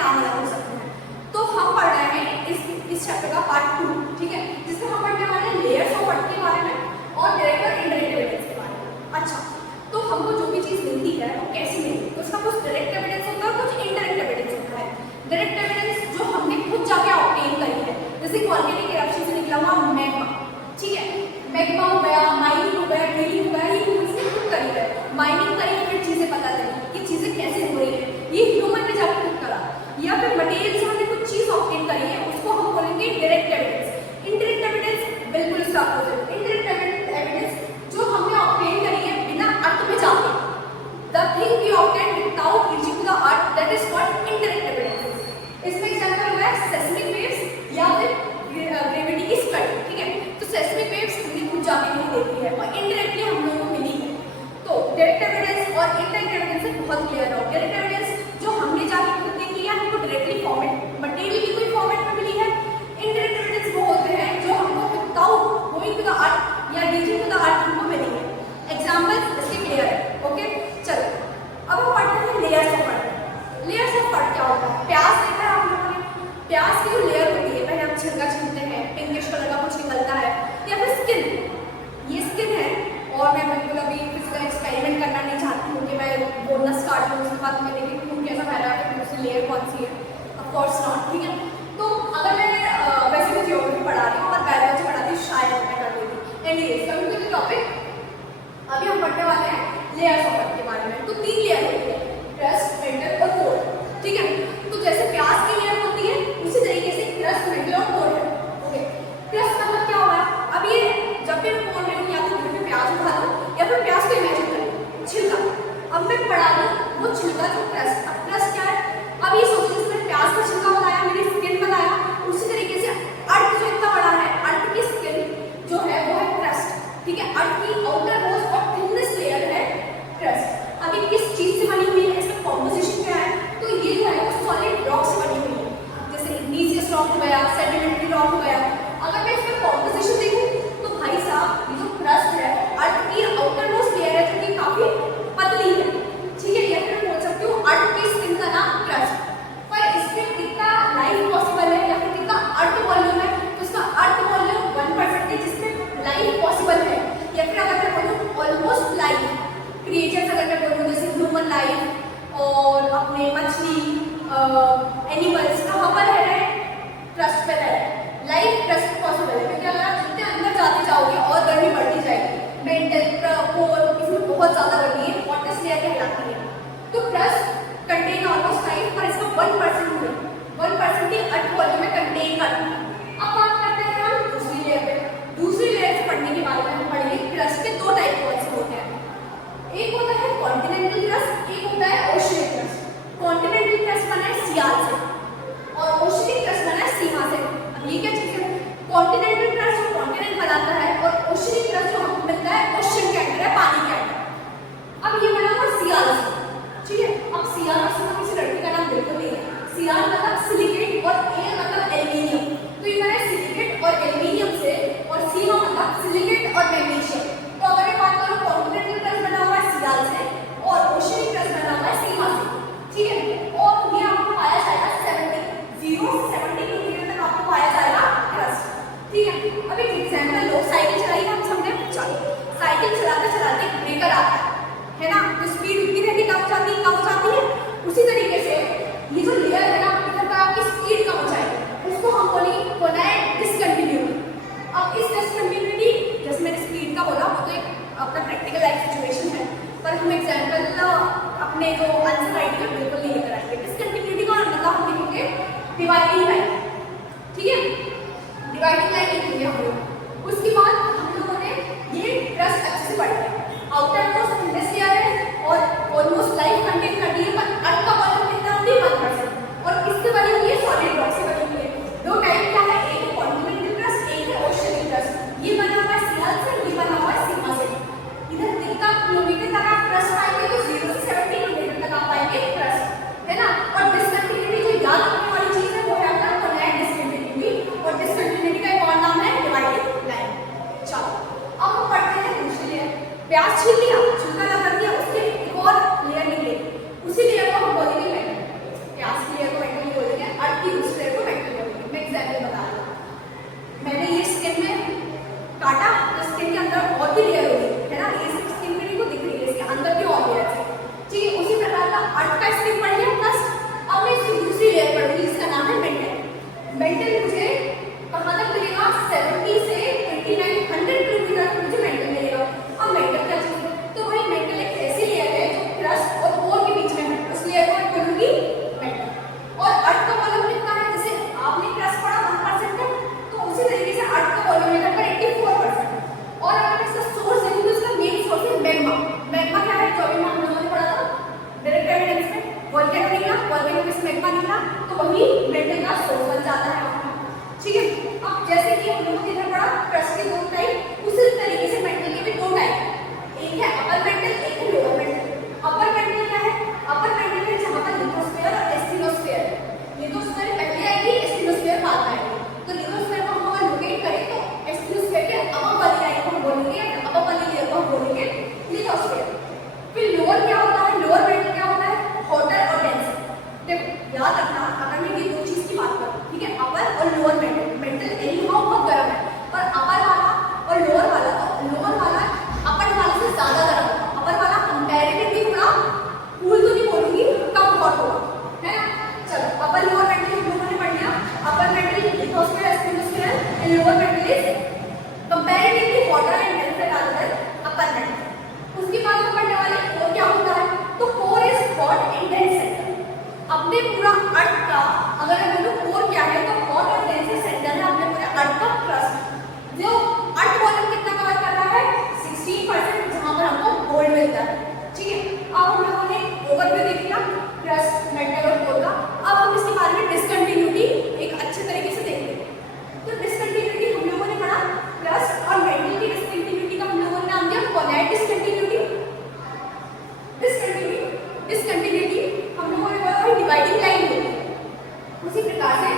नाम अलग हो सकते हैं। तो हम पढ़ रहे हैं इस चैप्टर का पार्ट 2, ठीक है, जिसमें हम पढ़ने वाले हैं लेयर्स ऑफ अर्थ के बारे में और डायरेक्ट और इनडायरेक्ट एविडेंस के बारे में। अच्छा, तो हमको जो भी चीज़ मिलती है वो कैसी मिलती है, उसका कुछ डायरेक्ट एविडेंस होता है, कुछ इनडायरेक्ट एविडेंस होता है। डायरेक्ट एविडेंस जो हमने खुद जाके ऑब्टेन करी है, जैसे वोल्केनिक इरप्शन से निकला हुआ मैग्मा, ठीक है, मैग्मा हो गया, माइनिंग हो गया, ड्रिलिंग हो गया, ये ह्यूमन ने खुद करी है। माइनिंग करी है, फिर चीज़ें पता लगी कि चीज़ें कैसे हो रही है, ये ह्यूमन ने जाके खुद करा। या फिर मटेरियल से हमने कुछ चीज़ ऑब्टेन करी है, उसको हम बोलेंगे डायरेक्ट एविडेंस। इनडायरेक्ट एविडेंस बिल्कुल इसका अपोजिट। इनडायरेक्ट एविडेंस जो हमने ऑब्टेन करी है बिना अर्थ में जाके, the thing we obtain without reaching to the earth, that is called indirect evidence. इसमें एग्जांपल हुआ है सेस्मिक वेव्स या फिर ग्रेविटी की स्टडी, ठीक है। तो सेस्मिक वेव्स हमने खुद जाके नहीं देखी है, वो इनडायरेक्टली हम लोगों को मिली है। तो डायरेक्ट एविडेंस और इनडायरेक्ट एविडेंस से बहुत क्लियर हो। डायरेक्ट एविडेंस जो हमने जाके खुद देख लिया, हमको डायरेक्टली फॉर्मेट मटेरियल की कोई फॉर्मेट में मिली है। इनडायरेक्ट एविडेंस वो होते हैं जो हमको without going to the earth या रीचिंग टू द अर्थ हमको मिली है। एग्जांपल इसके क्लियर है, ओके। चलो अब हम पढ़ते हैं layers of earth. Layers of earth क्या होता है? प्याज देखा है आप लोगों ने? प्याज की जो लेयर होती है, पहले हम छिलका छीलते हैं, पिंकिश कलर का कुछ निकलता है, या फिर स्किन, ये स्किन है। और मैं बिल्कुल अभी फिजिकल एक्सपेरिमेंट करना नहीं चाहती हूँ कि मैं बोनस काट लूँ, उसके बाद मैं देखी खून कैसा बह रहा है, फिर उसकी लेयर कौन सी है, ऑफ कोर्स नॉट, ठीक है। तो अगर मैं वैसे भी जियोग्राफी पढ़ा रही हूँ और बायोलॉजी पढ़ाती हूँ, शायद मैं कर देती। Anyways, coming to the topic, अभी हम पढ़ने वाले हैं लेयर्स ऑफ अर्थ के बारे में। तो 3 लेयर होती है, क्रस्ट, मेंटल और कोर, ठीक है। तो जैसे प्याज की लेयर होती है, उसी तरीके से क्रस्ट, मेंटल और कोर है, ओके। क्रस्ट मतलब क्या होगा? अब ये जब भी बोल रही हूँ, या तो घर में प्याज उठा लो या फिर प्याज को इमेजिन करो छिलका। अब मैं पढ़ा दूँ वो छिलका जो क्रस्ट, अब क्रस्ट क्या है? अब ये सोचो जिसमें प्याज का छिलका बनाया, मेरी स्किन बनाया, उसी तरीके से अर्थ जो इतना बड़ा है, अर्थ की स्किन जो है वो है क्रस्ट, ठीक है। अर्थ की आउटर मोस्ट और थिननेस्ट लेयर है क्रस्ट। अब ये किस चीज से बनी हुई है, इसका कॉम्पोजिशन क्या है? तो ये जो है वो सॉलिड रॉक से बनी हुई है, जैसे इग्नीशियस रॉक हो गया, सेडिमेंट्री रॉक हो गया। अगर मैं इसका कॉम्पोजिशन देखूं तो भाई साहब ये जो क्रस्ट है, अर्थ की आउटर मोस्ट लेयर है जो कि काफी पतली है, ठीक है। या फिर बोल सकती हूँ अर्थ की स्किन का नाम क्रस्ट। पर इसमें कितना लाइफ पॉसिबल है या फिर कितना अर्थ वॉल्यूम है? तो इसका अर्थ वॉल्यूम 1% है जिसमें लाइफ पॉसिबल है। या फिर अगर मैं बोलूँ ऑलमोस्ट लाइफ क्रिएचर्स, अगर मैं बोलूँ जैसे ह्यूमन लाइफ और अपने मछली, एनिमल्स, कहाँ पर रह रहे हैं? क्रस्ट पे रह रहे हैं। लाइफ क्रस्ट पॉसिबल है क्योंकि अगर आप जितने अंदर जाते जाओगे और गर्मी बढ़ती जाएगी। मेंटल, कोर, इसमें बहुत ज़्यादा गर्मी है, हॉटेस्ट लेयर कहलाती है। तो क्रस्ट कंटेन ऑलमोस्ट लाइफ, पर इसका 1% ही अर्थ वॉल्यूम में कंटेन करता है। अब बात करते हैं हम दूसरी लेयर पे। दूसरी लेयर से पढ़ने के बारे में हम पढ़ेंगे क्रस्ट के 2 टाइप होते हैं। एक होता है कॉन्टिनेंटल क्रस्ट, एक होता है ओशियन क्रस्ट। कॉन्टिनेंटल क्रस्ट बना है सियाल से और ओशियन क्रस्ट बना है सीमा से। अब ये क्या चीज़ है? कॉन्टिनेंटल क्रस्ट जो कॉन्टिनेंट बनाता है और ओशियन क्रस्ट जो हमको मिलता है ओशियन के अंदर है, पानी के अंदर। अब ये बना हुआ सियाल से, ठीक है। अब सियाल सुना किसी लड़की का नाम बिल्कुल नहीं है। सियाल मतलब सिलिकेट और ए मतलब एल्यूमिनियम, तो ये बना है सिलिकेट और एल्यूमिनियम से, और सीमा मतलब सिलिकेट और मैग्नीशियम। तो अगर मैं बात करूँ कॉन्टिनेंटल क्रस्ट बना हुआ है सियाल से और ओशियन क्रस्ट बना हुआ है सीमा से, ठीक है। और ये आपको पाया जाएगा 0 से 70 किलोमीटर तक आपको पाया जाएगा क्रस्ट, ठीक है। अब एक एग्जाम्पल लो, साइकिल चलाई हम सबने, चलो साइकिल चलाते चलाते ब्रेकर आता है ना, तो स्पीड उतनी रहती कम हो जाती है। उसी तरीके से ये जो लेयर है ना, इधर पर आपकी स्पीड कम हो जाएगी, उसको हम बोला है डिसकंटिन्यूटी। अब इस डिसकंटिन्यूटी, जैसे मैंने स्पीड का बोला, वो तो एक अपना प्रैक्टिकल लाइफ सिचुएशन है, पर हम एग्जाम्पल अपने जो आंसर राइटिंग है बिल्कुल नहीं लेकर आएंगे। डिसकंटिन्यूटी का मतलब हम लिखेंगे डिवाइडिंग लाइन, ठीक है, डिवाइडिंग लाइन लिखेंगे हम लोग। उसके बाद हम लोगों ने ये क्रस्ट अच्छे से पढ़ लिया। आउटर मोस्ट थिननेस्ट लेयर है और ऑलमोस्ट लाइफ कंटेन करती है, पर अर्थ का वॉल्यूम कितना होती है? 1%। और किससे बनी हुई है? सॉलिड रॉक से बनी हुई है। 2 टाइप क्या है? एक है कॉन्टिनेंटल क्रस्ट, एक है ओशियन क्रस्ट। ये बना हुआ है सियाल से, ये बना हुआ है सीमा से। इधर कितना किलोमीटर तक आप क्रस्ट पाएंगे? तो 0 से 70 किलोमीटर तक आप पाएंगे क्रस्ट, है ना। और डिसकंटिन्यूटी जो याद रखने वाली चीज है वो है अपना डिसकंटिन्यूटी, और डिसकंटिन्यूटी का एक और नाम है डिवाइडिंग बाहर निकला तो वही मेटल का सोर्स बन जाता है आपका, ठीक है। अब जैसे कि हम लोगों ने इधर पढ़ा क्रस्ट के 2 टाइप, उसी तरीके से मेटल के भी 2 टाइप, एक है अपर मेटल, एक है लोअर मेटल। अपर मेटल क्या है? अपर मेटल है जहां पर लिथोस्फीयर और एस्टेनोस्फीयर, लिथोस्फीयर पहले आएगी, एस्टेनोस्फीयर बाद में आएगी। तो लिथोस्फीयर को हम अगर लोकेट करें तो एस्टेनोस्फीयर के अपर वाली लाइन को हम बोलेंगे, अपर वाली लेयर को हम बोलेंगे लिथोस्फीयर। फिर लोअर क्या होता है? लोअर मेटल क्या होता है? हॉटर और डेंसर। देखो याद रखना, अगर मैं ये 2 चीज की बात करूं, ठीक है, अपर और lower metal, metal any how बहुत गर्म है, पर अपर वाला और लोअर वाला, तो लोअर वाला अपर वाले से ज्यादा गर्म होगा, अपर वाला कंपैरेटिवली थोड़ा कूल तो नहीं बोलूंगी, कम हॉट होगा, है ना। चलो अपर लोअर मेटल हम लोगों ने पढ़ लिया। Upper mantle lithosphere, asthenosphere, and lower mantle is comparatively hotter and denser rather upper mantle. उसके बाद हम पढ़ने वाले कोर क्या होता है? तो core is hot and dense centre. अपने पूरा अर्थ का अगर हम बोलो कोर क्या है, तो हॉट और डेंस सेंटर है अपने पूरे अर्थ का क्रस्ट। जो अर्थ वॉल्यूम कितना कवर कर रहा है? 16%, जहां पर हमको गोल्ड मिलता है, ठीक है। अब हम लोगों ने ओवरव्यू देख लिया क्रस्ट, मेटल और कोर का। अब हम इसके बारे में डिसकंटिन्यूटी एक अच्छे तरीके से देखेंगे। तो डिसकंटिन्यूटी हम लोगों ने पढ़ा, क्रस्ट और मेटल की डिसकंटिन्यूटी का हम लोगों ने नाम दिया कोलैट डिसकंटिन्यूटी। डिसकंटिन्यूटी हम लोगों ने बोला डिवाइडिंग लाइन होती है, उसी प्रकार से